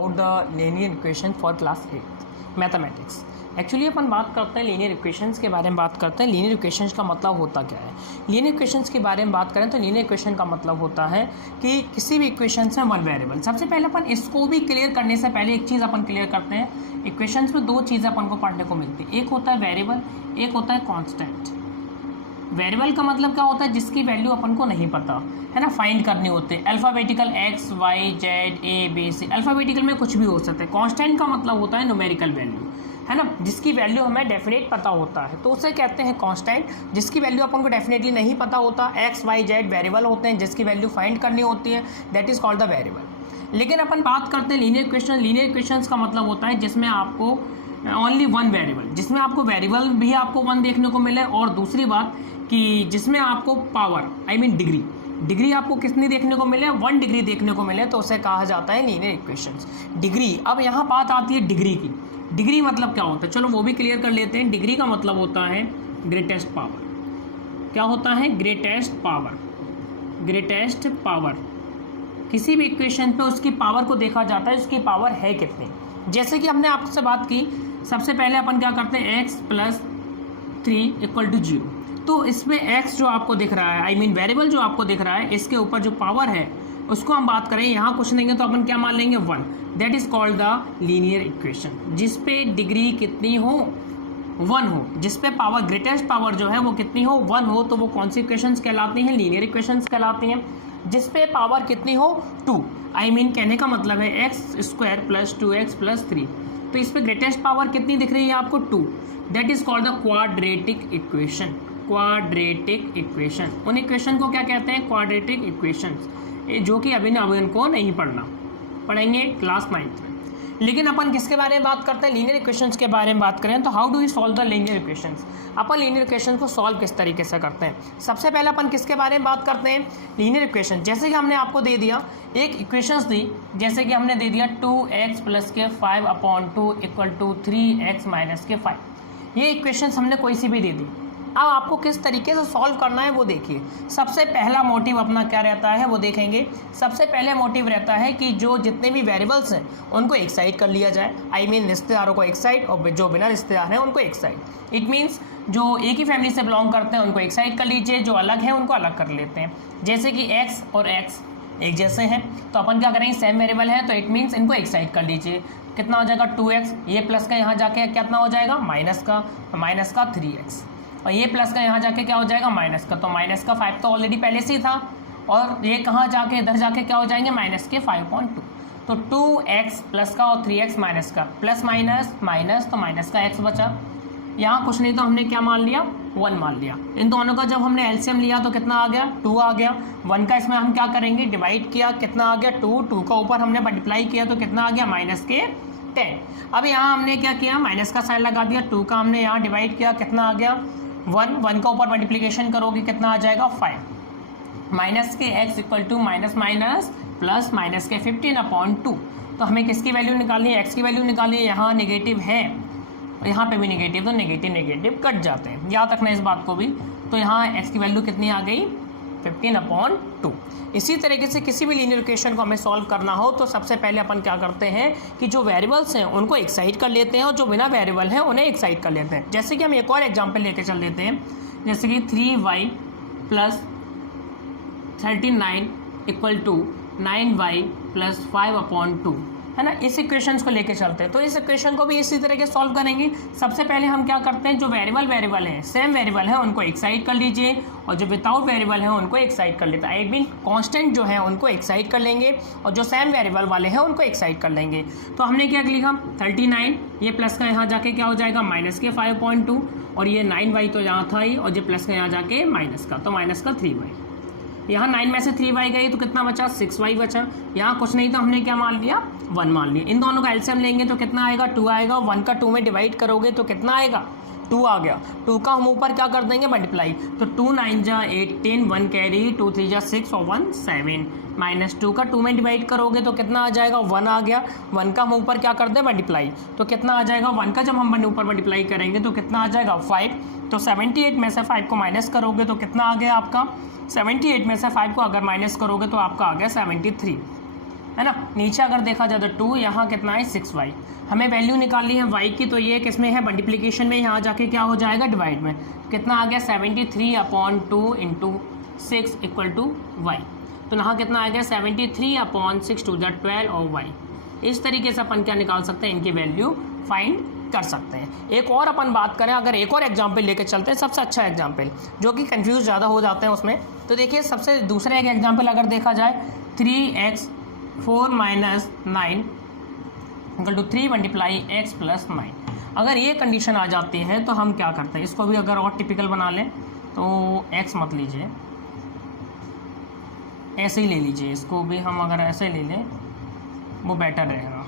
About the linear equation for class 8 mathematics. Actually अपन बात करते हैं लीनियर इक्वेशंस के बारे में बात करते हैं। लीनियर इक्वेशंस का मतलब होता क्या है? लीनियर इक्वेशंस के बारे में बात करें तो लीनियर इक्वेशन का मतलब होता है कि किसी भी इक्वेशन में वन वेरिएबल। सबसे पहले अपन इसको भी क्लियर करने से पहले एक चीज़ अपन क्लियर करते हैं। इक्वेशंस में दो चीज़ें अपन को पढ़ने को मिलती है, एक होता है वेरिएबल, एक होता है कॉन्स्टेंट। वेरिएबल का मतलब क्या होता है? जिसकी वैल्यू अपन को नहीं पता है ना, फाइंड करनी होती है। Alphabetical x y z a b c, alphabetical में कुछ भी हो सकता है। कांस्टेंट का मतलब होता है न्यूमेरिकल वैल्यू, है ना, जिसकी वैल्यू हमें डेफिनेट पता होता है तो उसे कहते हैं कांस्टेंट। जिसकी वैल्यू अपन को डेफिनेटली नहीं पता होता, एक्स वाई जेड वेरिएबल होते हैं जिसकी वैल्यू फाइंड करनी होती है, that is called the variable. लेकिन अपन बात करते हैं लीनियर इक्वेशन। लीनियर इक्वेशंस का मतलब होता है जिसमें आपको ओनली वन वेरिएबल, जिसमें आपको वेरिएबल भी आपको वन देखने को मिले, और दूसरी बात कि जिसमें आपको पावर आई मीन डिग्री आपको कितनी देखने को मिले, 1 डिग्री देखने को मिले, तो उसे कहा जाता है लीनियर इक्वेशंस। डिग्री, अब यहाँ बात आती है डिग्री की। डिग्री मतलब क्या होता है, चलो वो भी क्लियर कर लेते हैं। डिग्री का मतलब होता है ग्रेटेस्ट पावर। क्या होता है? Greatest power. ग्रेटेस्ट पावर, किसी भी इक्वेशन पे उसकी पावर को देखा जाता है, उसकी पावर है कितनी। जैसे कि हमने आपसे बात की, सबसे पहले अपन क्या करते हैं, x + 3 = 0। तो इसमें x जो आपको दिख रहा है, आई मीन वेरिएबल जो आपको दिख रहा है, इसके ऊपर जो पावर है उसको हम बात करें, यहाँ कुछ नहीं है तो अपन क्या मान लेंगे, 1। That is called the linear equation. जिस पे डिग्री कितनी हो, 1 हो, जिस पे पावर ग्रेटेस्ट पावर जो है वो कितनी हो, 1 हो, तो वो कौन सी इक्वेशंस कहलाती हैं? लीनियर इक्वेशंस कहलाती हैं। जिस पे पावर कितनी हो, 2, आई मीन कहने का मतलब है x² + 2x + 3। तो इस पे ग्रेटेस्ट पावर कितनी दिख रही है आपको, 2। That is called the quadratic equation. Quadratic equation, उन इक्वेशन को क्या कहते हैं? क्वाड्रेटिक इक्वेशंस, जो कि अभी को नहीं पढ़ना, पढ़ेंगे क्लास 9th में। लेकिन अपन किसके बारे में बात करते हैं? लीनियर इक्वेशंस के बारे में बात करें तो how do we solve the linear equations. अपन लीनियर इक्वेशन को सॉल्व किस तरीके से करते हैं? सबसे पहले अपन किसके बारे में बात करते हैं? Linear equation. जैसे कि हमने आपको दे दिया एक इक्वेशंस दी, जैसे कि हमने दे दिया 2x + के 5/2 = 3x - के 5। ये इक्वेशंस हमने कोई सी भी दे दी। अब आपको किस तरीके से सॉल्व करना है वो देखिए। सबसे पहला मोटिव अपना क्या रहता है वो देखेंगे। सबसे पहले मोटिव रहता है कि जो जितने भी वेरिएबल्स हैं उनको एक साइड कर लिया जाए, आई मीन रिश्तेदारों को एक साइड, और जो बिना रिश्तेदार हैं उनको एक साइड। इट मीन्स जो एक ही फैमिली से बिलोंग करते हैं उनको एक साइड कर लीजिए, जो अलग है उनको अलग कर लेते हैं। जैसे कि x और x एक जैसे हैं तो अपन क्या करेंगे, सेम वेरिएबल है तो इट मीन्स इनको एक साइड कर लीजिए। कितना हो जाएगा, 2x, ये प्लस का यहाँ जाके कितना हो जाएगा, माइनस का 3x, और ये प्लस का यहाँ जाके क्या हो जाएगा, माइनस का। तो माइनस का 5 तो ऑलरेडी पहले से ही था, और ये कहाँ जाके, इधर जाके क्या हो जाएंगे, माइनस के 5.2। तो 2x प्लस का और 3x माइनस का, प्लस माइनस माइनस, तो माइनस का x बचा। यहाँ कुछ नहीं तो हमने क्या मान लिया, 1 मान लिया। इन दोनों का जब हमने एलसीएम लिया तो कितना आ गया, 2 आ गया। 1 का इसमें हम क्या करेंगे, डिवाइड किया, कितना आ गया, 2। 2 का ऊपर हमने मल्टीप्लाई किया तो कितना आ गया, -10। अब यहाँ हमने क्या किया, माइनस का साइन लगा दिया। 2 का हमने यहाँ डिवाइड किया, कितना आ गया, 1। 1 का ऊपर मल्टीप्लिकेशन करोगे कितना आ जाएगा, 5। माइनस के x = minus minus plus minus के 15/2। तो हमें किसकी वैल्यू निकालनी है, x की वैल्यू निकालनी है। यहाँ नेगेटिव है, यहाँ पे भी नेगेटिव, तो नेगेटिव कट जाते हैं, याद रखना इस बात को भी। तो यहाँ x की वैल्यू कितनी आ गई, 15/2। इसी तरीके से किसी भी लीनियर इक्वेशन को हमें सॉल्व करना हो तो सबसे पहले अपन क्या करते हैं कि जो वेरिएबल्स हैं उनको एक साइड कर लेते हैं, और जो बिना वेरिएबल हैं उन्हें एक साइड कर लेते हैं। जैसे कि हम एक और एग्जांपल लेके चल देते हैं, जैसे कि 3y + 39 = 9y + 5/2, है ना। इस इक्वेशंस को लेके चलते हैं, तो इस इक्वेशन को भी इसी तरह के सॉल्व करेंगे। सबसे पहले हम क्या करते हैं, जो वेरिएबल हैं, सेम वेरिएबल है, उनको एक साइड कर लीजिए, और जो विदाउट वेरिएबल है उनको एक साइड कर लेते हैं। आई मीन कांस्टेंट जो है उनको एक साइड कर लेंगे, और जो सेम वेरिएबल वाले हैं उनको एक साइड कर लेंगे। तो हमने क्या लिखा, 39, ये प्लस का यहाँ जाके क्या हो जाएगा, माइनस के 5.2, और ये 9y तो यहाँ था ही, और ये प्लस का यहाँ जाके माइनस का, तो माइनस का 3y। यहाँ 9 में से 3y गई तो कितना बचा, 6y बचा। यहाँ कुछ नहीं तो हमने क्या मान लिया, 1 मान लिया। इन दोनों का एलसीएम लेंगे तो कितना आएगा, 2 आएगा। 1 का 2 में डिवाइड करोगे तो कितना आएगा, 2 आ गया। 2 का हम ऊपर क्या कर देंगे, मल्टीप्लाई। तो 2 9 जा 18, 1 कैरी, 2 3 जा 6 और 1 7। -2 का 2 में डिवाइड करोगे तो कितना आ जाएगा, 1 आ गया। 1 का हम ऊपर क्या कर दें, मल्टीप्लाई। तो कितना आ जाएगा, 1 का जब हम ऊपर मल्टीप्लाई करेंगे तो कितना आ जाएगा, 5। तो 78 में से 5 को माइनस करोगे तो कितना आ गया आपका, 78 में से 5 को अगर माइनस करोगे तो आपका आ गया 73। है ना। नीचे अगर देखा जाए तो 2, यहाँ कितना है 6y। हमें वैल्यू निकालनी है y की, तो ये किसमें है मल्टीप्लिकेशन में, यहाँ जाके क्या हो जाएगा डिवाइड में। कितना आ गया 73/2 इंटू 6 इक्वल टू y। तो यहाँ कितना आ गया 73/6 टू द 12 और y। इस तरीके से अपन क्या निकाल सकते हैं, इनकी वैल्यू फाइंड कर सकते हैं। एक और अपन बात करें, अगर एक और एग्जाम्पल लेके चलते हैं, सबसे अच्छा एग्जाम्पल जो कि कंफ्यूज ज़्यादा हो जाते हैं उसमें, तो देखिए सबसे दूसरा एक एग्जाम्पल अगर देखा जाए 3x 4 - 9 equal to 3 multiply x plus 9। अगर ये कंडीशन आ जाती है तो हम क्या करते हैं, इसको भी अगर और टिपिकल बना लें तो x मत लीजिए, ऐसे ही ले लीजिए, इसको भी हम अगर ऐसे ले लें वो बेटर रहेगा।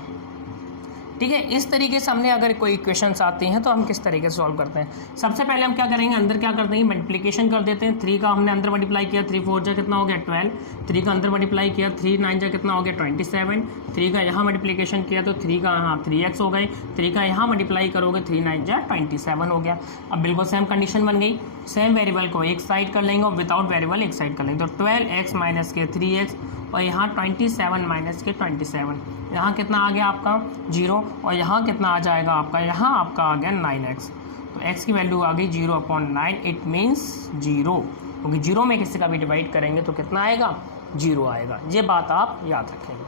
ठीक है, इस तरीके से हमने अगर कोई इक्वेशंस आती हैं तो हम किस तरीके से सॉल्व करते हैं। सबसे पहले हम क्या करेंगे, अंदर क्या करते हैं मल्टीप्लिकेशन कर देते हैं। 3 का हमने अंदर मल्टीप्लाई किया, 3 4 जा कितना हो गया 12। 3 का अंदर मल्टीप्लाई किया, 3 9 जा कितना हो गया 27। 3 का यहाँ मल्टीप्लिकेशन किया तो 3 का यहाँ 3x हो गए। 3 का यहाँ मल्टीप्लाई करोगे 3 9 जा 27 हो गया। अब बिल्कुल सेम कंडीशन बन गई, सेम वेरिएबल को एक साइड कर लेंगे और विदाउट वेरिएबल एक साइड कर लेंगे। तो 12x माइनस के 3x और यहाँ 27 माइनस के 27, यहाँ कितना आ गया आपका 0 और यहाँ कितना आ जाएगा आपका, यहाँ आपका आ गया 9x। तो x की वैल्यू आ गई 0/9, इट मीन्स 0, क्योंकि 0 में किसी का भी डिवाइड करेंगे तो कितना आएगा 0 आएगा। ये बात आप याद रखेंगे।